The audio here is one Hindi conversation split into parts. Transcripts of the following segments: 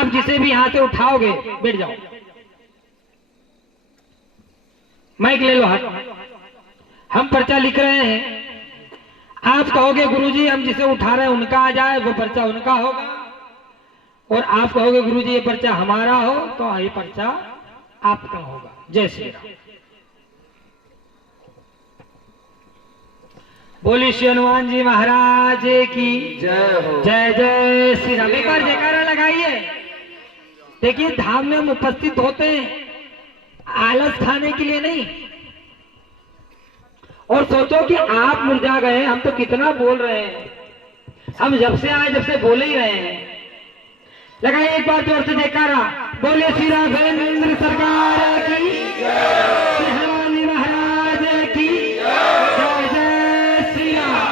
आप जिसे भी यहां से उठाओगे, बैठ जाओ, माइक ले लो हाथ। हम पर्चा लिख रहे हैं, आप कहोगे गुरुजी हम जिसे उठा रहे हैं उनका आ जाए, वो पर्चा उनका होगा, और आप कहोगे गुरुजी ये पर्चा हमारा हो, तो ये पर्चा आपका होगा। जय श्री राम। बोलिए श्री हनुमान जी महाराज की जय हो। जय जय श्री राम। एक बार जयकारा लगाइए। देखिए धाम में हम उपस्थित होते हैं आलस खाने के लिए नहीं, और सोचो कि आप मुरझा गए, हम तो कितना बोल रहे हैं, हम जब से आए जब से बोले ही रहे हैं। लगाइए एक बार जोर से जयकारा। बोलिए श्री राघवेंद्र सरकार की, श्री हनुमान जी महाराज की जय जय श्री राम।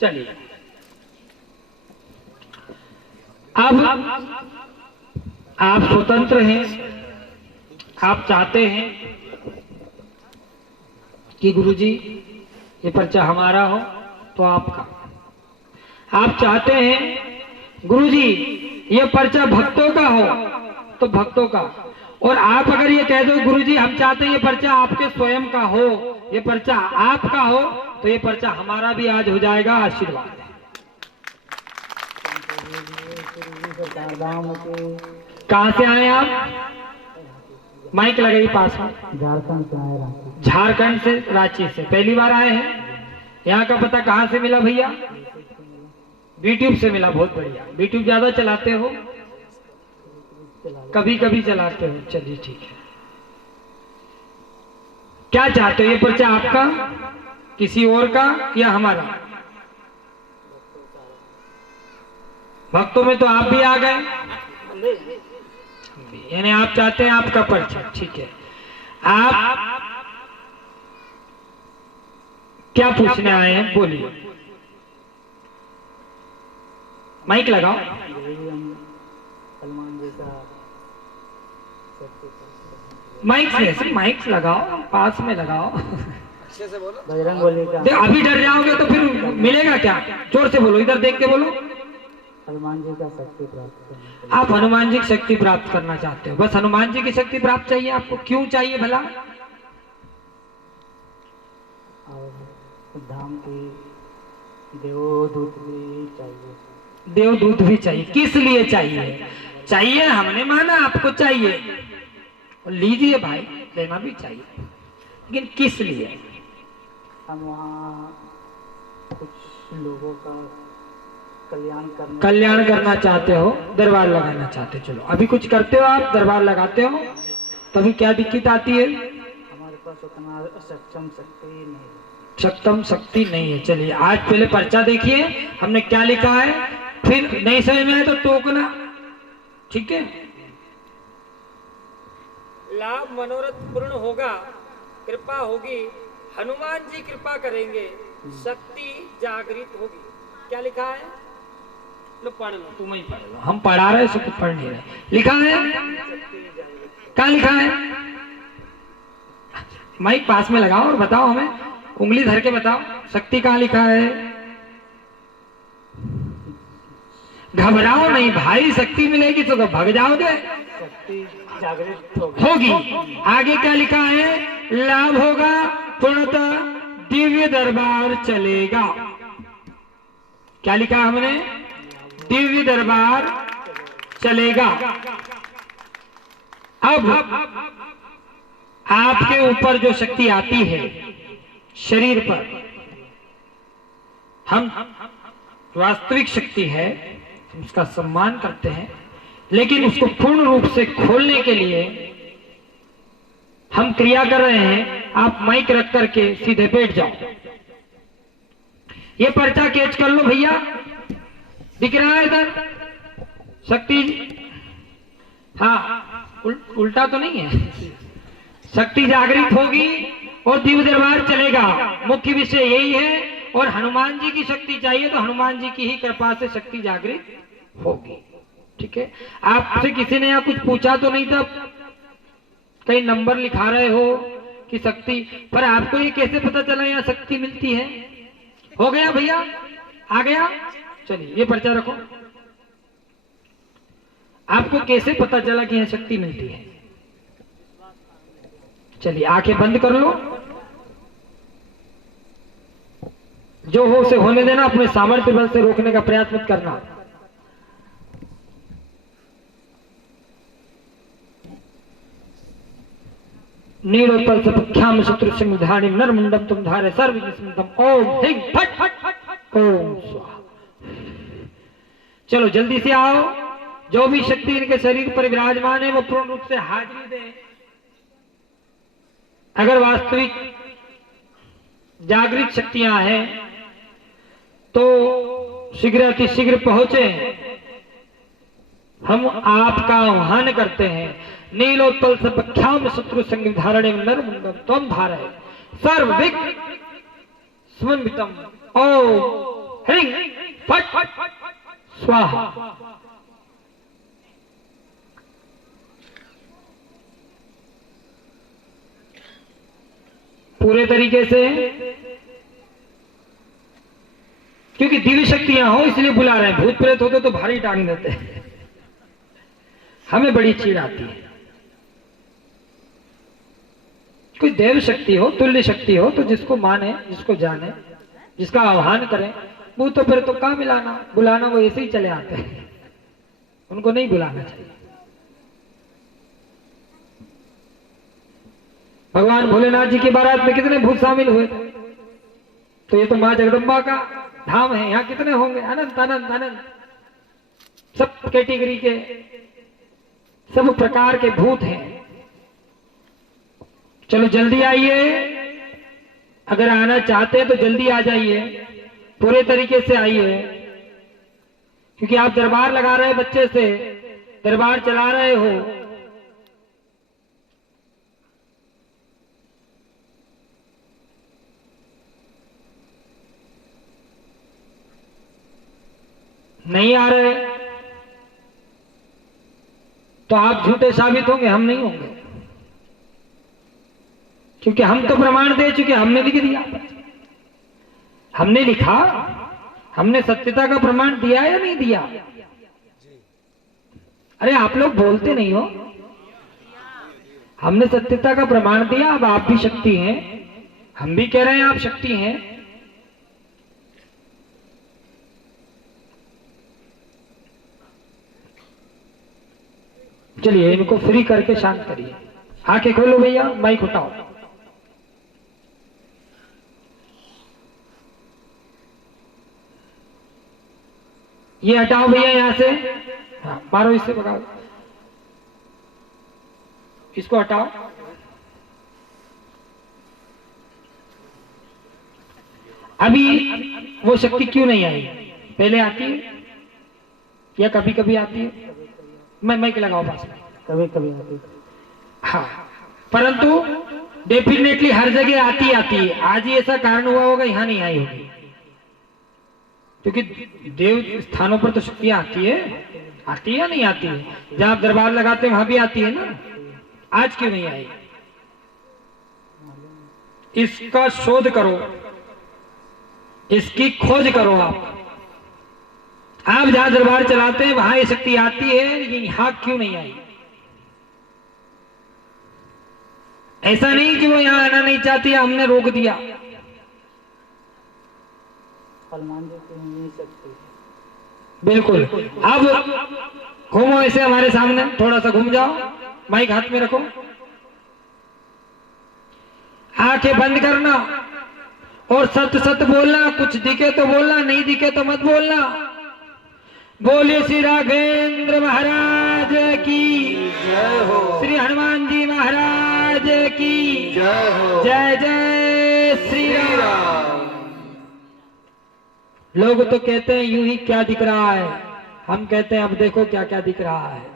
चलिए अब आप स्वतंत्र हैं, आप चाहते हैं कि गुरुजी ये पर्चा हमारा हो तो आपका, आप चाहते हैं गुरुजी ये पर्चा भक्तों का हो तो भक्तों का, और आप अगर ये कह दो गुरुजी हम चाहते हैं ये पर्चा आपके स्वयं का हो, ये पर्चा आपका हो, तो ये पर्चा हमारा भी आज हो जाएगा। आशीर्वाद। कहाँ से आए आप? माइक लगाइए पास में। झारखंड से आए रांची। झारखंड से, रांची से पहली बार आए हैं? यहाँ का पता कहाँ से मिला भैया? यूट्यूब से मिला। बहुत बढ़िया। यूट्यूब ज्यादा चलाते हो? कभी कभी चलाते हो, चलिए ठीक है। क्या चाहते हो, ये पर्चा आपका, किसी और का, या हमारा? भक्तों में तो आप भी आ गए, यानी आप चाहते हैं आपका पर्चा, ठीक है। आप क्या पूछने आए हैं, बोलिए। माइक लगाओ। सलमान जी का माइक से माइक लगाओ, पास में लगाओ। अच्छे से बोलो। बजरंगबली का अभी डर जाओगे तो फिर मिलेगा क्या? जोर से बोलो, इधर देख के बोलो। हनुमान जी का शक्ति प्राप्त करने के लिए। आप हनुमान जी की शक्ति प्राप्त करना चाहते हो? बस हनुमान जी की शक्ति प्राप्त चाहिए आपको? क्यों चाहिए भला? और धाम की देवदूत भी चाहिए। देवदूत भी चाहिए। किस लिए चाहिए? चाहिए हमने माना आपको चाहिए, और लीजिए भाई, लेना भी चाहिए, लेकिन किस लिए? हम वहाँ कुछ लोगों का कल्याण करना चाहते हो, दरबार लगाना चाहते हो। चलो अभी कुछ करते हो आप, दरबार लगाते हो, तभी क्या दिक्कत आती है? हमारे पास उतना सक्षम शक्ति नहीं है। सक्षम शक्ति नहीं है। चलिए आज पहले पर्चा देखिए हमने क्या लिखा है, फिर नहीं समझ में आए तो टोकना, ठीक है? लाभ मनोरथ पूर्ण होगा, कृपा होगी, हनुमान जी कृपा करेंगे, शक्ति जागृत होगी। क्या लिखा है? लो पढ़ लो। तुम ही पढ़ लो, हम पढ़ा रहे सो कुछ पढ़ नहीं रहे। लिखा है, क्या लिखा है? माइक पास में लगाओ और बताओ हमें, उंगली धर के बताओ, शक्ति कहाँ लिखा है? घबराओ नहीं भाई, शक्ति मिलेगी तो भाग जाओगे। शक्ति जागृत होगी। होगी। आगे क्या लिखा है? लाभ होगा, पूर्णतः दिव्य दरबार चलेगा। क्या लिखा हमने? दिव्य दरबार चलेगा। अब आपके ऊपर जो शक्ति आती है शरीर पर, हम वास्तविक शक्ति है, उसका सम्मान करते हैं, लेकिन उसको पूर्ण रूप से खोलने के लिए हम क्रिया कर रहे हैं। आप माइक रख करके सीधे बैठ जाओ। ये पर्चा कैच कर लो भैया, दिख रहा है इधर शक्ति? हाँ, उल्टा तो नहीं है। शक्ति जागृत होगी और दिव्य दरबार चलेगा, मुख्य विषय यही है। और हनुमान जी की शक्ति चाहिए तो हनुमान जी की ही कृपा से शक्ति जागृत होगी। ठीक है? आपसे किसी ने यहाँ कुछ पूछा तो नहीं था? कई नंबर लिखा रहे हो कि शक्ति, पर आपको ये कैसे पता चला यहाँ शक्ति मिलती है? हो गया भैया? आ गया? चलिए ये पर्चा रखो। आपको कैसे पता चला कि यहाँ शक्ति मिलती है? चलिए आंखें बंद कर लो। जो हो उसे होने देना, अपने सामर्थ्य बल से रोकने का प्रयास मत करना। नीलोत्पल सपख्याम शत्रु संधानी नरमुंडम तुम धारे सर्वविघ्नस्मृतम ओम ह्रीं फट फट ओम स्वाहा। चलो जल्दी से आओ। जो भी शक्ति इनके शरीर पर विराजमान है वो पूर्ण रूप से हाजिरी दे। अगर वास्तविक जागृत शक्तियां हैं तो शीघ्र अति शीघ्र पहुंचे। हम आपका आह्वान करते हैं। नीलोत्पल सपख्याम शत्रु संधारणे नरमुंडम त्वं धारय सर्वविघ्न स्मन्वितम ओम ह्रीं फट स्वाहा। पूरे तरीके से, क्योंकि दिव्य शक्तियां हो इसलिए बुला रहे हैं। भूत प्रेत होते तो भारी टांग देते हैं, हमें बड़ी चीड़ आती है। कोई देव शक्ति हो, तुल्य शक्ति हो तो जिसको माने, जिसको जाने, जिसका आह्वान करें। भूत तो फिर तो कहाँ मिलाना, बुलाना, वो ऐसे ही चले आते हैं, उनको नहीं बुलाना चाहिए। भगवान भोलेनाथ जी की बारात में कितने भूत शामिल हुए थे? तो ये तो मां जगदम्बा का धाम है, यहाँ कितने होंगे? अनंत अनंत अनंत, सब कैटेगरी के, सब प्रकार के भूत हैं। चलो जल्दी आइए। अगर आना चाहते हैं तो जल्दी आ जाइए, पूरे तरीके से आइए, क्योंकि आप दरबार लगा रहे बच्चे से, दरबार चला रहे हो। नहीं आ रहे तो आप झूठे साबित होंगे, हम नहीं होंगे, क्योंकि हम तो प्रमाण दे चुके। हमने लिख दिया, हमने लिखा, हमने सत्यता का प्रमाण दिया या नहीं दिया? अरे आप लोग बोलते नहीं हो। हमने सत्यता का प्रमाण दिया। अब आप भी शक्ति हैं, हम भी कह रहे हैं आप शक्ति हैं। चलिए इनको फ्री करके शांत करिए। आंखें खोलो भैया, माइक उठाओ। ये हटाओ भैया यहाँ से। हाँ, मारो इससे, भगाओ इसको, हटाओ। अभी वो शक्ति क्यों नहीं आई? पहले आती है या कभी कभी आती है? मैं माइक लगाओ पास में। कभी कभी आती है। हाँ, परंतु डेफिनेटली हर जगह आती है। आज ही ऐसा कारण हुआ होगा यहाँ नहीं आई होगी, क्योंकि देव स्थानों पर तो शक्तियां आती है या नहीं आती है? जहां आप दरबार लगाते हैं वहां भी आती है ना। आज क्यों नहीं आई? इसका शोध करो, इसकी खोज करो। आप जहां दरबार चलाते हैं वहां ये शक्ति आती है, लेकिन यहां क्यों नहीं आई? ऐसा नहीं कि वो यहाँ आना नहीं चाहती, हमने रोक दिया। सलमान जी तो नहीं सकते। बिल्कुल। अब घूमो ऐसे हमारे सामने, थोड़ा सा घूम जाओ, माइक हाथ में रखो, आंखें बंद करना और सत्य सत्य बोलना। कुछ दिखे तो बोलना, नहीं दिखे तो मत बोलना। बोलिए श्री राघवेंद्र महाराज की जय हो। श्री हनुमान जी महाराज की जय हो। जय जय श्री श्री राम। राम। लोग तो कहते हैं यूं ही क्या दिख रहा है, हम कहते हैं अब देखो क्या क्या दिख रहा है।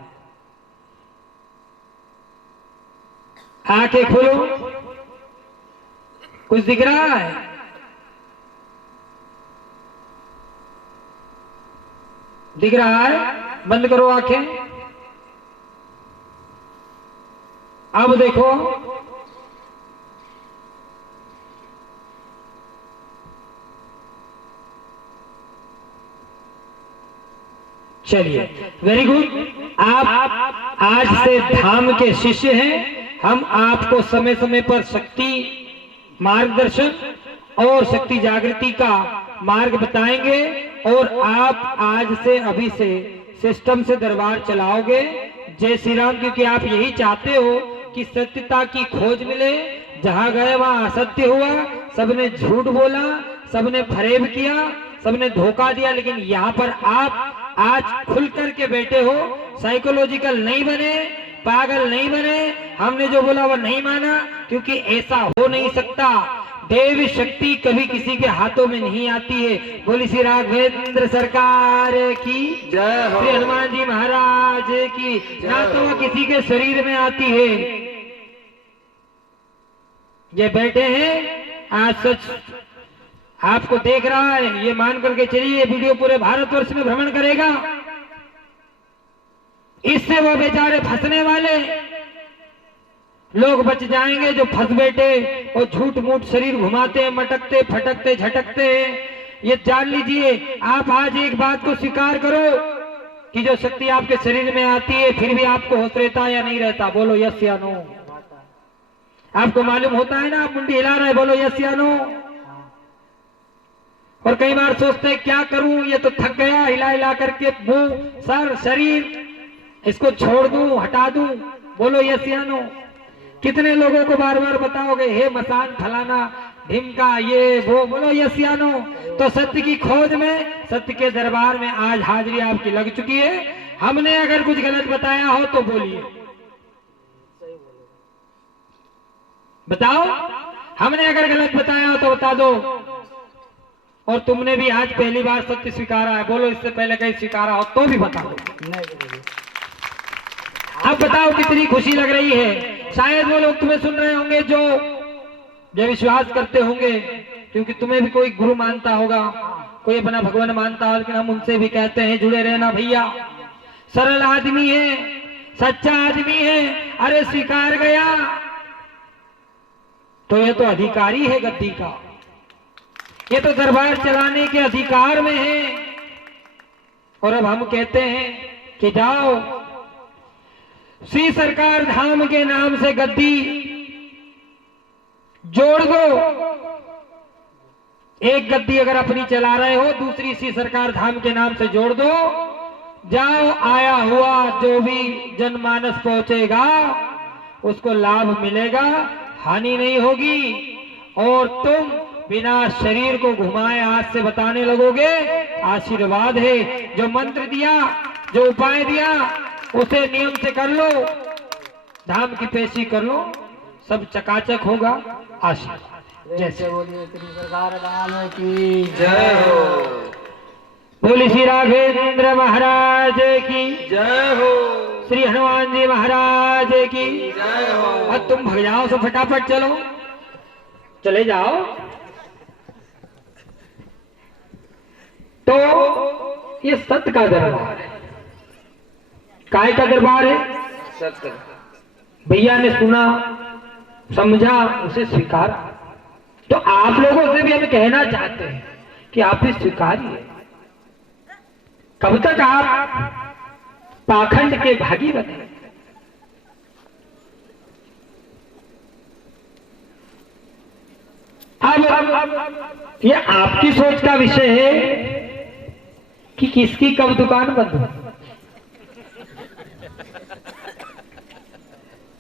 आंखें खोलो, कुछ दिख रहा है? दिख रहा है? बंद करो आंखें। अब देखो, चलिए, वेरी गुड। आप आज से धाम के शिष्य हैं। हम आपको समय समय पर शक्ति मार्गदर्शन और शक्ति जागृति का मार्ग बताएंगे और आप आज से अभी से सिस्टम से दरबार चलाओगे। जय श्री राम। क्योंकि आप यही चाहते हो कि सत्यता की खोज मिले। जहां गए वहां असत्य हुआ, सबने झूठ बोला, सबने फरेब किया, सबने धोखा दिया। लेकिन यहाँ पर आप आज खुल करके बैठे हो, साइकोलॉजिकल नहीं बने, पागल नहीं बने। हमने जो बोला वो नहीं माना, क्योंकि ऐसा हो नहीं सकता। देव शक्ति कभी किसी के हाथों में नहीं आती है। बोली श्री राघवेंद्र सरकार की जय हो। श्री हनुमान जी महाराज की। ना तो वो किसी के शरीर में आती है। ये बैठे हैं, आज सच आपको देख रहा है, ये मान करके चलिए वीडियो पूरे भारतवर्ष में भ्रमण करेगा। इससे वो बेचारे फंसने वाले लोग बच जाएंगे जो फंस बैठे और झूठ मूठ शरीर घुमाते, मटकते, फटकते, झटकते हैं। ये जान लीजिए, आप आज एक बात को स्वीकार करो कि जो शक्ति आपके शरीर में आती है, फिर भी आपको होश रहता या नहीं रहता? बोलो यस या नो। आपको मालूम होता है ना, आप मुंडी हिला रहे, बोलो यस या नो। और कई बार सोचते हैं क्या करूं, ये तो थक गया, हिला हिला करके मुंह, सर, शरीर, इसको छोड़ दूं, हटा दूं। बोलो यस या नो। कितने लोगों को बार बार बताओगे, हे मसान फलाना ढिमका ये वो? बोलो यस या नो। तो सत्य की खोज में, सत्य के दरबार में आज हाजिरी आपकी लग चुकी है। हमने अगर कुछ गलत बताया हो तो बोलिए, बताओ। हमने अगर गलत बताया हो तो बता दो। और तुमने भी आज पहली बार सत्य स्वीकारा है, बोलो इससे पहले कहीं स्वीकारा हो तो भी बता दो। अब बताओ कितनी खुशी लग रही है। शायद वो लोग तुम्हें सुन रहे होंगे जो विश्वास करते होंगे, क्योंकि तुम्हें भी कोई गुरु मानता होगा, कोई अपना भगवान मानता है। लेकिन हम उनसे भी कहते हैं जुड़े रहना भैया, सरल आदमी है, सच्चा आदमी है। अरे स्वीकार गया तो ये तो अधिकारी है गद्दी का, ये तो दरबार चलाने के अधिकार में है। और अब हम कहते हैं कि जाओ, श्री सरकार धाम के नाम से गद्दी जोड़ दो। एक गद्दी अगर अपनी चला रहे हो, दूसरी श्री सरकार धाम के नाम से जोड़ दो। जाओ, आया हुआ जो भी जनमानस पहुंचेगा उसको लाभ मिलेगा, हानि नहीं होगी। और तुम बिना शरीर को घुमाए आज से बताने लगोगे आशीर्वाद है। जो मंत्र दिया, जो उपाय दिया, उसे नियम से कर लो, धाम की पेशी कर लो, सब चकाचक होगा। आशीर्वाद। जैसे बोलिए श्री सरकार धाम की जय हो। बोली श्री राघवेंद्र महाराज की जय हो। श्री हनुमान जी महाराज की जय हो। अब तुम भग जाओ, सब फटाफट चलो, चले जाओ। तो ये सत्य का दरबार है। काय का दरबार है? सत्य। भैया ने सुना, समझा, उसे स्वीकारा। तो आप लोगों से भी हम कहना चाहते हैं कि आप भी स्वीकारिए। कब तक आप पाखंड के भागी बने? अब ये आपकी सोच का विषय है कि किसकी कब दुकान बंद हो।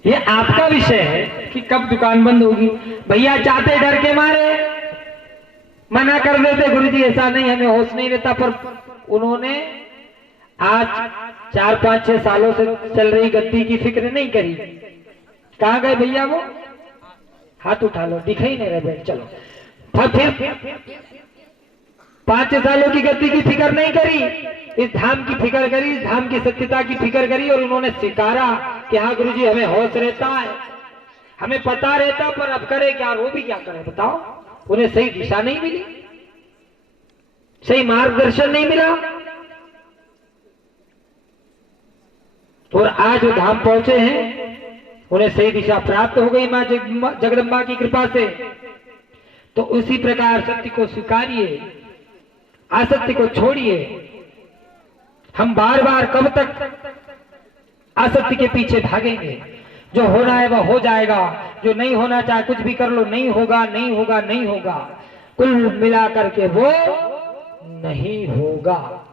ये आपका विषय है कि कब दुकान बंद होगी। भैया चाहते डर के मारे मना कर देते, गुरुजी ऐसा नहीं, हमें होश नहीं रहता, पर उन्होंने आज 4-5-6 सालों से चल रही गद्दी की फिक्र नहीं करी। कहाँ गए भैया वो? हाथ उठा लो, दिख ही नहीं रहे बैठ। चलो फिर 5 सालों की गद्दी की फिक्र नहीं करी, इस धाम की फिक्र करी, इस धाम की सत्यता की फिक्र करी, और उन्होंने स्वीकारा कि हाँ गुरुजी हमें होश रहता है, हमें पता रहता, पर अब करे क्या, वो भी क्या करे बताओ। उन्हें सही दिशा नहीं मिली, सही मार्गदर्शन नहीं मिला, और आज वो धाम पहुंचे हैं, उन्हें सही दिशा प्राप्त हो गई मां जगदम्बा की कृपा से। तो उसी प्रकार सत्य को स्वीकारिए, असत्य को छोड़िए। हम बार बार कब तक असत्य के पीछे भागेंगे? जो होना है वह हो जाएगा, जो नहीं होना चाहे कुछ भी कर लो, नहीं होगा नहीं होगा नहीं होगा, कुल मिला करके वो नहीं होगा।